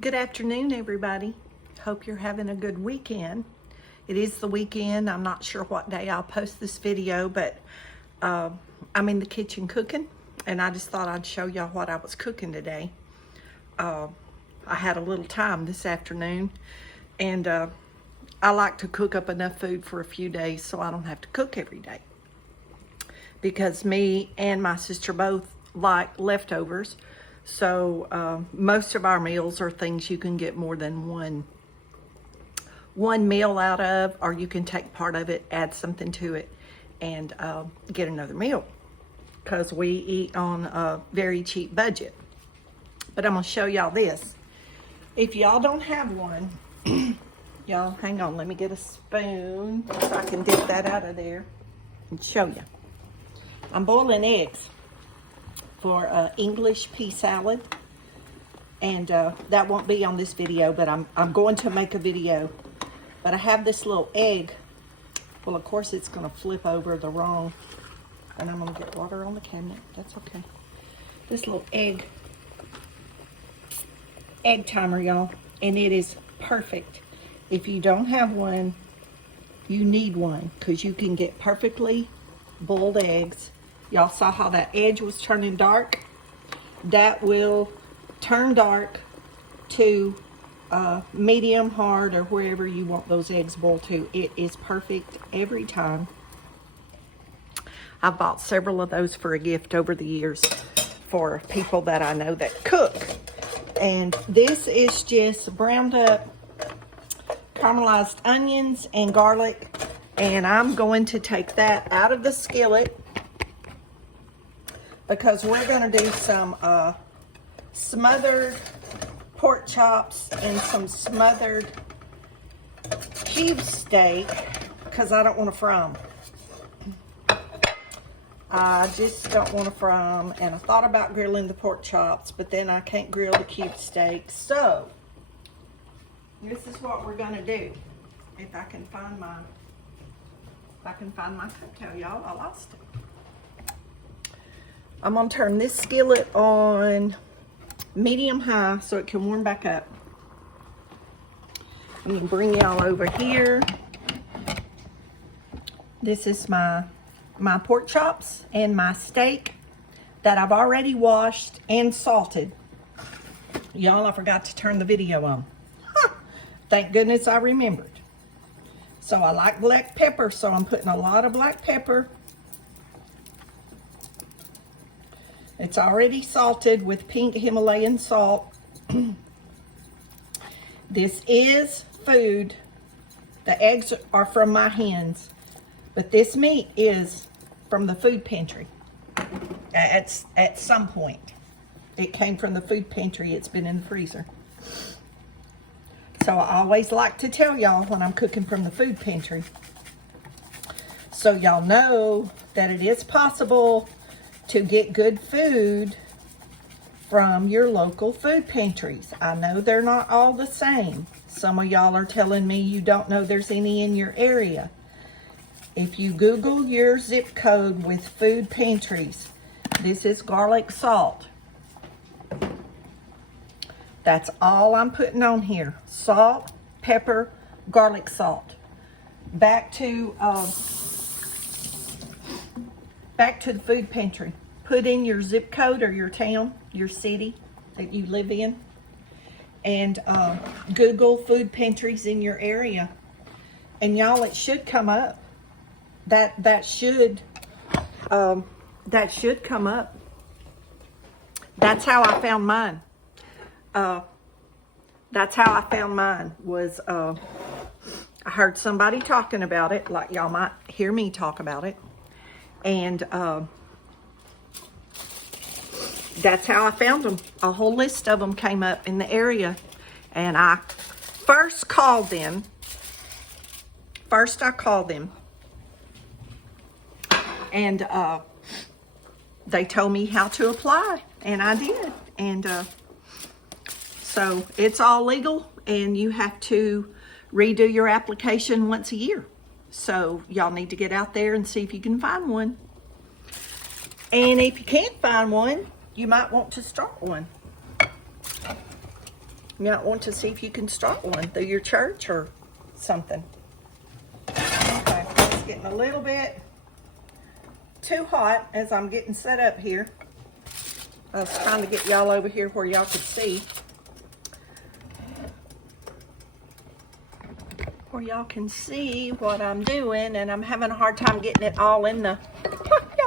Good afternoon, everybody. Hope you're having a good weekend. It is the weekend. I'm not sure what day I'll post this video, but I'm in the kitchen cooking, and I just thought I'd show y'all what I was cooking today. I had a little time this afternoon, and I like to cook up enough food for a few days so I don't have to cook every day. Because me and my sister both like leftovers. So most of our meals are things you can get more than one meal out of, or you can take part of it, add something to it, and get another meal. Because we eat on a very cheap budget. But I'm gonna show y'all this. If y'all don't have one, y'all hang on, let me get a spoon so I can dip that out of there and show you. I'm boiling eggs for English pea salad, and that won't be on this video, but I'm going to make a video. But I have this little egg. Well, of course it's going to flip over the wrong, and I'm going to get water on the cabinet. That's okay. This little egg timer, y'all, and it is perfect. If you don't have one, you need one, because you can get perfectly boiled eggs. Y'all saw how that edge was turning dark? That will turn dark to medium, hard, or wherever you want those eggs boiled to. It is perfect every time. I've bought several of those for a gift over the years for people that I know that cook. And this is just browned up caramelized onions and garlic. And I'm going to take that out of the skillet, because we're going to do some smothered pork chops and some smothered cube steak, because I don't want to fry them. I just don't want to fry them, and I thought about grilling the pork chops, but then I can't grill the cube steak. So this is what we're going to do. If I can find my cocktail, y'all. I lost it. I'm going to turn this skillet on medium high so it can warm back up. I'm going to bring y'all over here. This is my pork chops and my steak that I've already washed and salted. Y'all, I forgot to turn the video on. Thank goodness I remembered. So I like black pepper, so I'm putting a lot of black pepper. It's already salted with pink Himalayan salt. This is food. The eggs are from my hens, but this meat is from the food pantry. At some point, it came from the food pantry. It's been in the freezer. So I always like to tell y'all when I'm cooking from the food pantry, so y'all know that it is possible to get good food from your local food pantries. I know they're not all the same. Some of y'all are telling me you don't know there's any in your area. If you Google your zip code with food pantries, this is garlic salt. That's all I'm putting on here. Salt, pepper, garlic salt. Back to the food pantry. Put in your zip code or your town, your city that you live in, and Google food pantries in your area. And y'all, it should come up. That should come up. That's how I found mine. That's how I found mine, was I heard somebody talking about it, like y'all might hear me talk about it, and that's how I found them. A whole list of them came up in the area, and I first called them. I called them, and they told me how to apply, and I did. And so it's all legal, and you have to redo your application once a year. So y'all need to get out there and see if you can find one. And if you can't find one, you might want to start one. You might want to see if you can start one through your church or something. Okay, it's getting a little bit too hot as I'm getting set up here. I was trying to get y'all over here where y'all could see. Where y'all can see what I'm doing, and I'm having a hard time getting it all in the,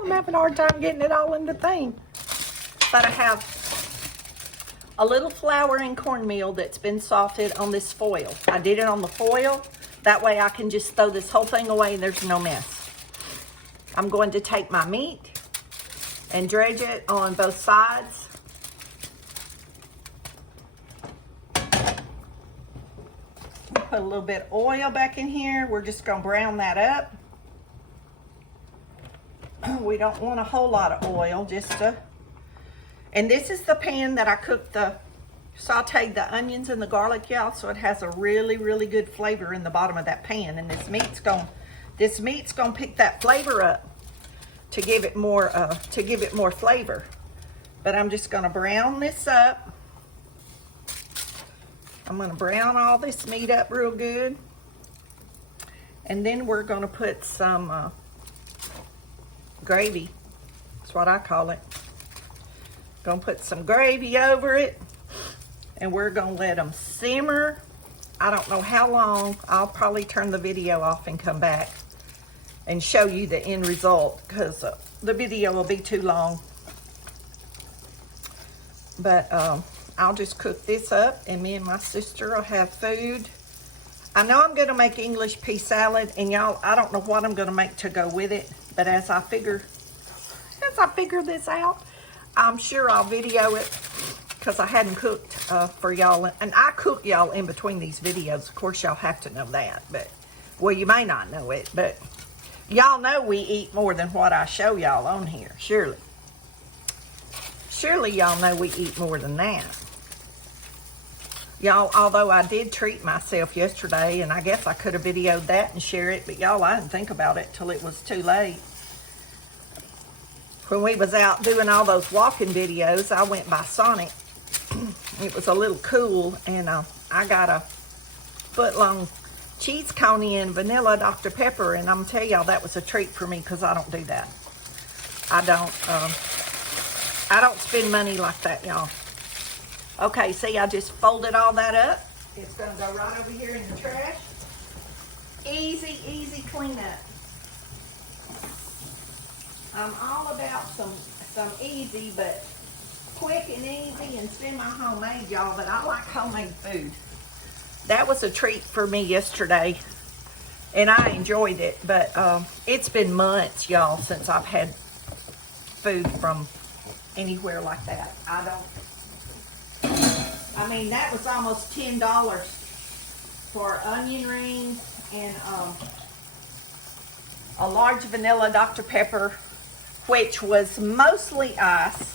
I'm having a hard time getting it all in the thing. But I have a little flour and cornmeal that's been salted on this foil. I did it on the foil. That way I can just throw this whole thing away and there's no mess. I'm going to take my meat and dredge it on both sides. Put a little bit of oil back in here. We're just going to brown that up. We don't want a whole lot of oil, just and this is the pan that I cooked sauteed the onions and the garlic, y'all, so it has a really, really good flavor in the bottom of that pan. And this meat's gonna pick that flavor up to give it more flavor. But I'm just gonna brown this up. I'm gonna brown all this meat up real good. And then we're gonna put some gravy. That's what I call it. Gonna put some gravy over it. And we're gonna let them simmer. I don't know how long. I'll probably turn the video off and come back and show you the end result, because the video will be too long. But I'll just cook this up, and me and my sister will have food. I know I'm gonna make English pea salad, and y'all, I don't know what I'm gonna make to go with it, but as I figure this out, I'm sure I'll video it, because I hadn't cooked for y'all, and I cook y'all in between these videos. Of course, y'all have to know that, but, well, you may not know it, but y'all know we eat more than what I show y'all on here, surely. Surely y'all know we eat more than that. Y'all, although I did treat myself yesterday, and I guess I could have videoed that and share it, but y'all, I didn't think about it till it was too late. When we was out doing all those walking videos, I went by Sonic. It was a little cool, and I got a foot-long cheese coney and vanilla Dr. Pepper, and I'm gonna tell y'all that was a treat for me, because I don't do that. I don't spend money like that, y'all. Okay, see, I just folded all that up. It's gonna go right over here in the trash. Easy, easy cleanup. I'm all about some easy, but quick and easy, and semi-homemade, y'all, but I like homemade food. That was a treat for me yesterday, and I enjoyed it, but it's been months, y'all, since I've had food from anywhere like that. I mean, that was almost $10 for onion rings and a large vanilla Dr. Pepper, which was mostly ice.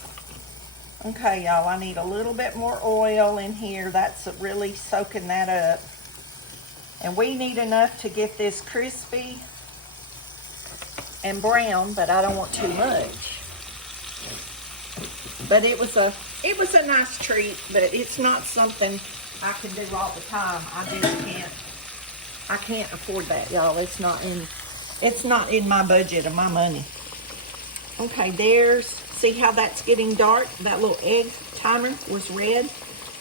Okay, y'all, I need a little bit more oil in here. That's really soaking that up. And we need enough to get this crispy and brown, but I don't want too much. But it was a nice treat, but it's not something I can do all the time. I can't afford that, y'all. It's not in my budget of my money. Okay, see how that's getting dark? That little egg timer was red,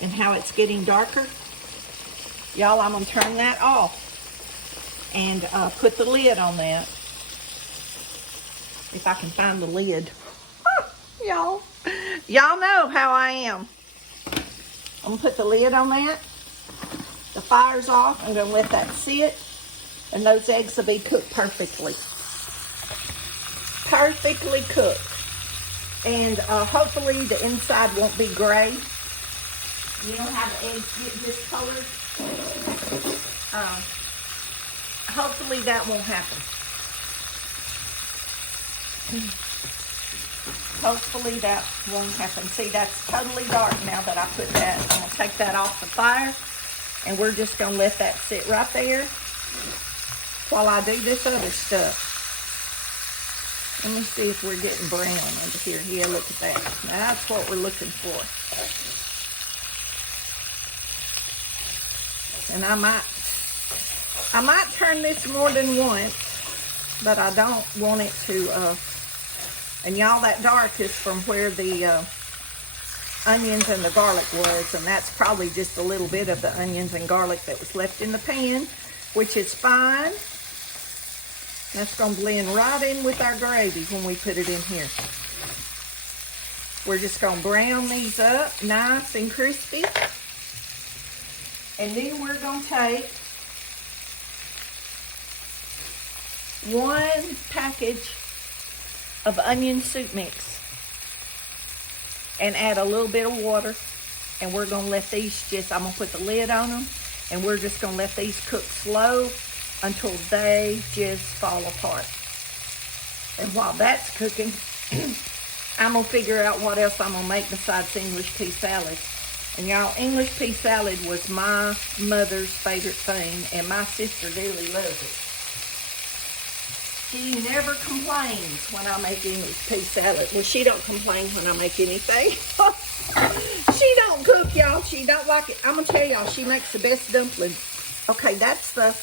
and how it's getting darker. Y'all, I'm gonna turn that off and put the lid on that. If I can find the lid. Y'all know how I am. I'm gonna put the lid on that. The fire's off. I'm gonna let that sit, and those eggs will be cooked perfectly. Perfectly cooked. And hopefully the inside won't be gray. You know how the eggs get discolored? Hopefully that won't happen. Hopefully that won't happen. See, that's totally dark now that I put that. I'm going to take that off the fire, and we're just going to let that sit right there while I do this other stuff. Let me see if we're getting brown under here. Yeah, look at that. That's what we're looking for. And I might turn this more than once, but I don't want it to, and y'all, that dark is from where the onions and the garlic was, and that's probably just a little bit of the onions and garlic that was left in the pan, which is fine. That's gonna blend right in with our gravy when we put it in here. We're just gonna brown these up nice and crispy. And then we're gonna take 1 package of onion soup mix and add a little bit of water, and we're gonna let these I'm gonna put the lid on them, and we're just gonna let these cook slow until they just fall apart. And while that's cooking, I'm gonna figure out what else I'm gonna make besides English pea salad. And y'all, English pea salad was my mother's favorite thing, and my sister dearly loves it. She never complains when I make English pea salad. Well, she don't complain when I make anything. She don't cook, y'all. She don't like it. I'm gonna tell y'all, she makes the best dumplings. Okay, that's the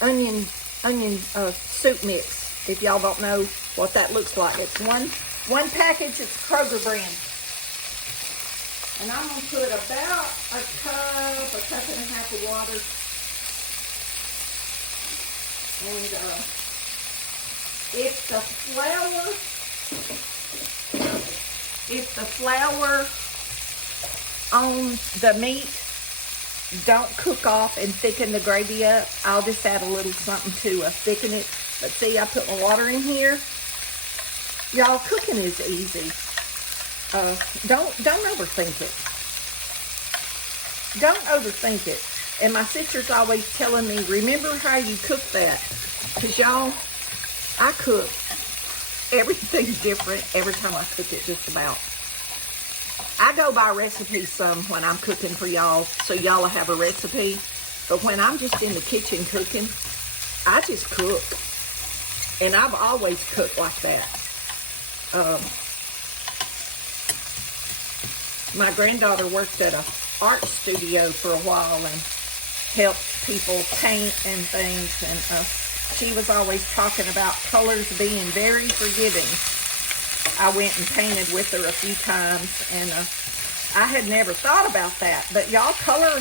onion soup mix. If y'all don't know what that looks like, it's one package. It's Kroger brand, and I'm gonna put about a cup and a half of water. And if the flour on the meat don't cook off and thicken the gravy up, I'll just add a little something to thicken it. But see, I put my water in here. Y'all, cooking is easy. Don't overthink it. Don't overthink it. And my sister's always telling me, remember how you cook that. Because y'all, I cook. Everything's different every time I cook it, just about. I go by recipe some when I'm cooking for y'all, so y'all will have a recipe. But when I'm just in the kitchen cooking, I just cook. And I've always cooked like that. My granddaughter worked at an art studio for a while and helped people paint and things, and she was always talking about colors being very forgiving. I went and painted with her a few times, and I had never thought about that, but y'all, color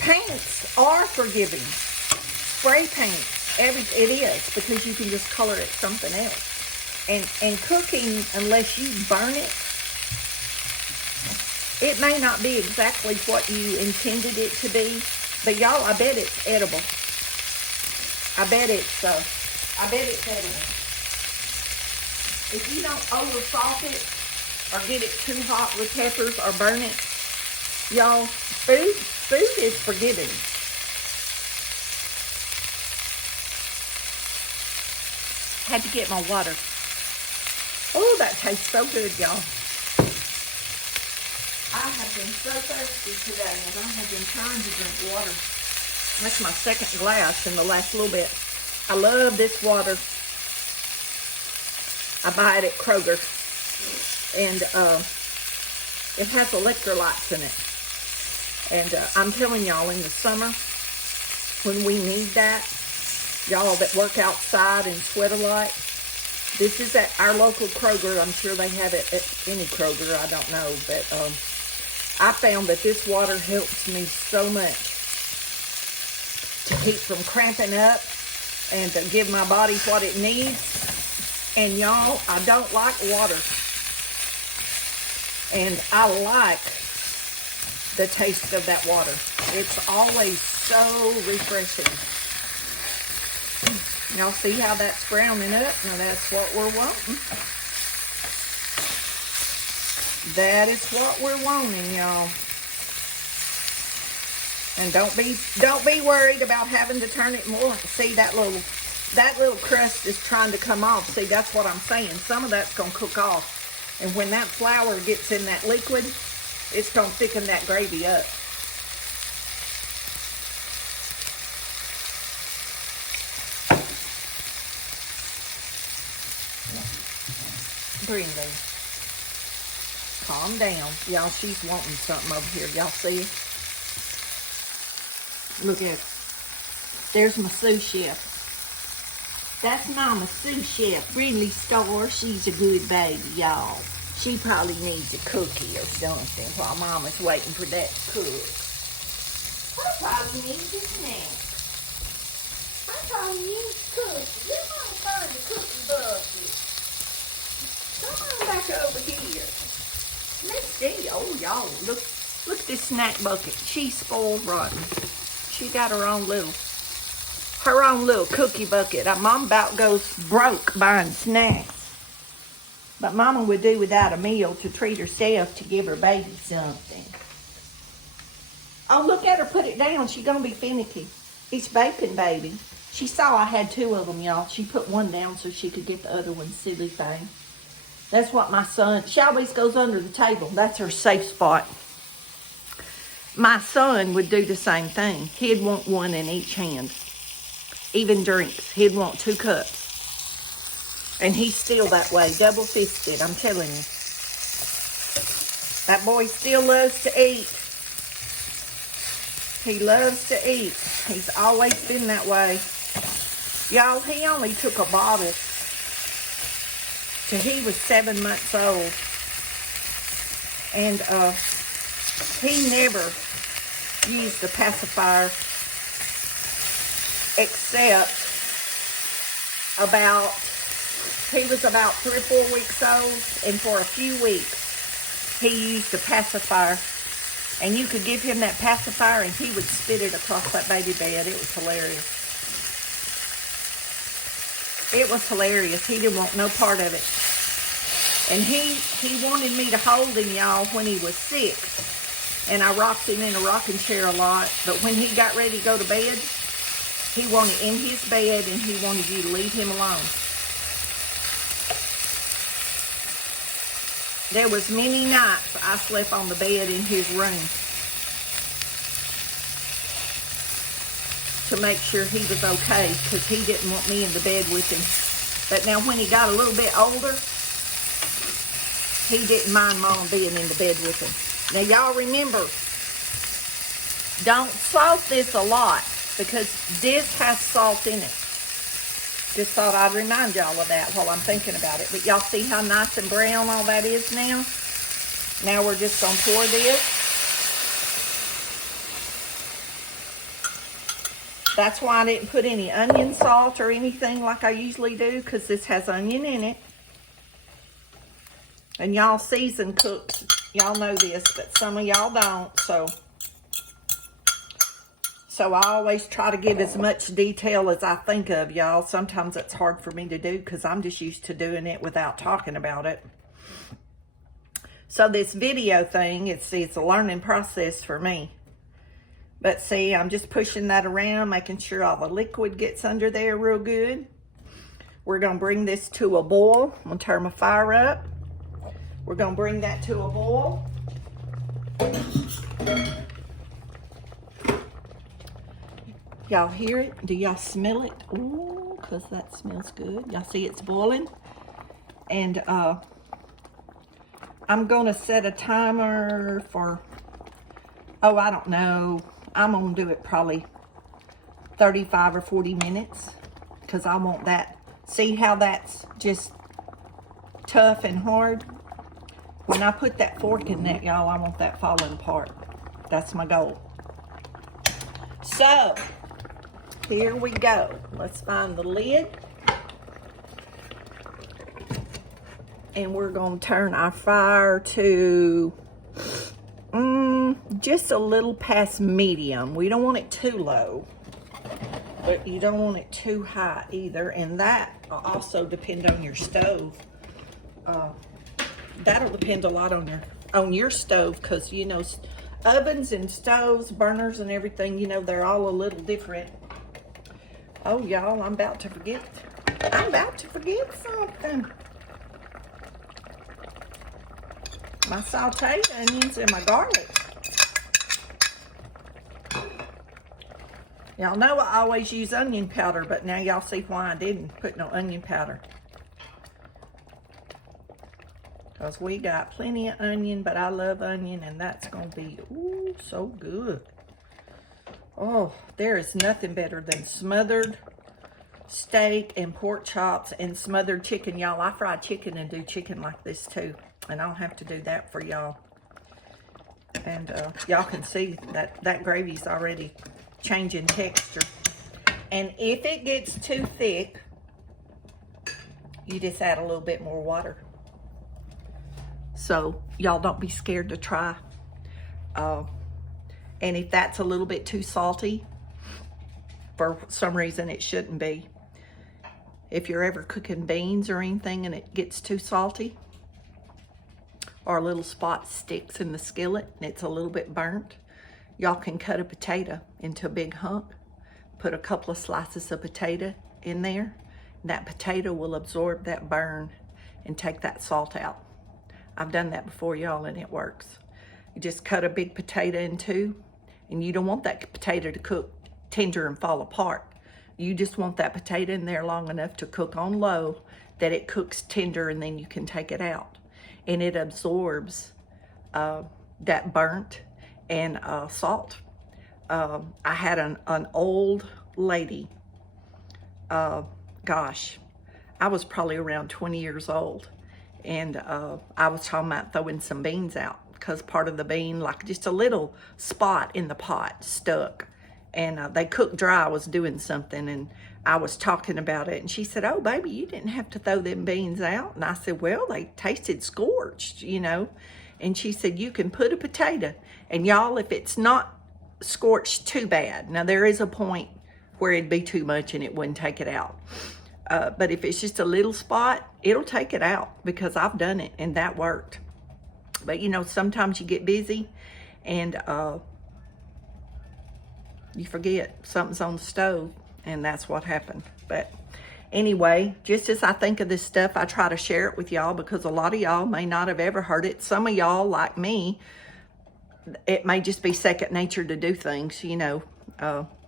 paints are forgiving. Spray paints, it is, because you can just color it something else. And cooking, unless you burn it, it may not be exactly what you intended it to be, but y'all, I bet it's edible. I bet it's edible. If you don't over salt it or get it too hot with peppers or burn it, y'all, food is forgiving. Had to get my water. Oh, that tastes so good, y'all. I have been so thirsty today, and I have been trying to drink water. That's my second glass in the last little bit. I love this water. I buy it at Kroger, and it has electrolytes in it. And I'm telling y'all, in the summer, when we need that, y'all that work outside and sweat a lot, this is at our local Kroger. I'm sure they have it at any Kroger. I don't know, but I found that this water helps me so much to keep from cramping up and to give my body what it needs. And y'all, I don't like water. And I like the taste of that water. It's always so refreshing. Y'all see how that's browning up? Now that's what we're wanting. That is what we're wanting, y'all. And don't be worried about having to turn it more. See, that little crust is trying to come off. See, that's what I'm saying. Some of that's gonna cook off. And when that flour gets in that liquid, it's gonna thicken that gravy up. Bring these. Calm down. Y'all, she's wanting something over here. Y'all see it? Look at her. There's my sous chef. That's Mama sous chef, Brindley Star. She's a good baby, y'all. She probably needs a cookie or something while Mama's waiting for that to cook. I probably need a snack. I probably need a cookie. Let Mama find the cookie bucket. Come on back over here. Let's see. Oh, y'all, look at this snack bucket. She's spoiled rotten. She got her own little cookie bucket. Mom about goes broke buying snacks. But Mama would do without a meal to treat herself to give her baby something. Oh, look at her put it down. She's going to be finicky. It's Bacon Baby. She saw I had two of them, y'all. She put one down so she could get the other one, silly thing. That's what my son, she always goes under the table. That's her safe spot. My son would do the same thing. He'd want one in each hand. Even drinks. He'd want 2 cups. And he's still that way, double-fisted, I'm telling you. That boy still loves to eat. He loves to eat. He's always been that way. Y'all, he only took a bottle till he was 7 months old. And he never used the pacifier except he was about 3 or 4 weeks old, and for a few weeks he used the pacifier, and you could give him that pacifier and he would spit it across that baby bed. It was hilarious. It was hilarious. He didn't want no part of it. And he wanted me to hold him, y'all, when he was 6, and I rocked him in a rocking chair a lot. But when he got ready to go to bed, he wanted in his bed, and he wanted you to leave him alone. There was many nights I slept on the bed in his room to make sure he was okay, because he didn't want me in the bed with him. But now when he got a little bit older, he didn't mind Mom being in the bed with him. Now y'all remember, don't salt this a lot, because this has salt in it. Just thought I'd remind y'all of that while I'm thinking about it. But y'all see how nice and brown all that is now? Now we're just going to pour this. That's why I didn't put any onion salt or anything like I usually do, because this has onion in it. And y'all seasoned cooks, y'all know this, but some of y'all don't, so I always try to give as much detail as I think of, y'all. Sometimes it's hard for me to do because I'm just used to doing it without talking about it. So this video thing, it's a learning process for me. But see, I'm just pushing that around, making sure all the liquid gets under there real good. We're going to bring this to a boil. I'm going to turn my fire up. We're going to bring that to a boil. Y'all hear it? Do y'all smell it? Ooh, because that smells good. Y'all see it's boiling? And I'm going to set a timer for, oh, I don't know. I'm going to do it probably 35 or 40 minutes because I want that. See how that's just tough and hard? When I put that fork in that, y'all, I want that falling apart. That's my goal. So, here we go. Let's find the lid. And we're going to turn our fire to just a little past medium. We don't want it too low, but you don't want it too high either. And that will also depend on your stove. That'll depend a lot on your stove, because, you know, ovens and stoves, burners and everything, you know, they're all a little different. Oh, y'all, I'm about to forget something. My sauteed onions and my garlic. Y'all know I always use onion powder, but now y'all see why I didn't put no onion powder. because we got plenty of onion, but I love onion, and that's going to be, ooh, so good. Oh, there is nothing better than smothered steak and pork chops and smothered chicken. Y'all, I fry chicken and do chicken like this too, and I don't have to do that for y'all. And y'all can see that gravy's already changing texture. And if it gets too thick, you just add a little bit more water. So y'all don't be scared to try. And if that's a little bit too salty, for some reason it shouldn't be. If you're ever cooking beans or anything and it gets too salty, or a little spot sticks in the skillet and it's a little bit burnt, y'all can cut a potato into a big hunk, put a couple of slices of potato in there, and that potato will absorb that burn and take that salt out. I've done that before, y'all, and it works. You just cut a big potato in two, and you don't want that potato to cook tender and fall apart. You just want that potato in there long enough to cook on low that it cooks tender, and then you can take it out. And it absorbs that burnt and salt. I had an old lady, gosh, I was probably around 20 years old, and I was talking about throwing some beans out because part of the bean, like just a little spot in the pot, stuck. And they cooked dry. I was doing something, and I was talking about it, and she said, "Oh, baby, you didn't have to throw them beans out." And I said, "Well, they tasted scorched, you know." And she said, "You can put a potato, and y'all, if it's not scorched too bad, now there is a point where it'd be too much and it wouldn't take it out. But if it's just a little spot, it'll take it out, because I've done it and that worked." But you know, sometimes you get busy and you forget something's on the stove, and that's what happened. But anyway, just as I think of this stuff, I try to share it with y'all, because a lot of y'all may not have ever heard it. Some of y'all, like me, it may just be second nature to do things, you know.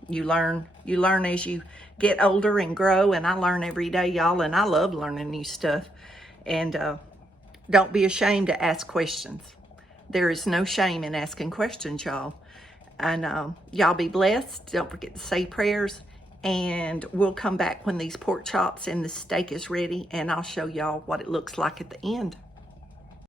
You learn as you get older and grow, and I learn every day, y'all, and I love learning new stuff. And don't be ashamed to ask questions. There is no shame in asking questions, y'all. And y'all be blessed. Don't forget to say prayers. And we'll come back when these pork chops and the steak is ready, and I'll show y'all what it looks like at the end.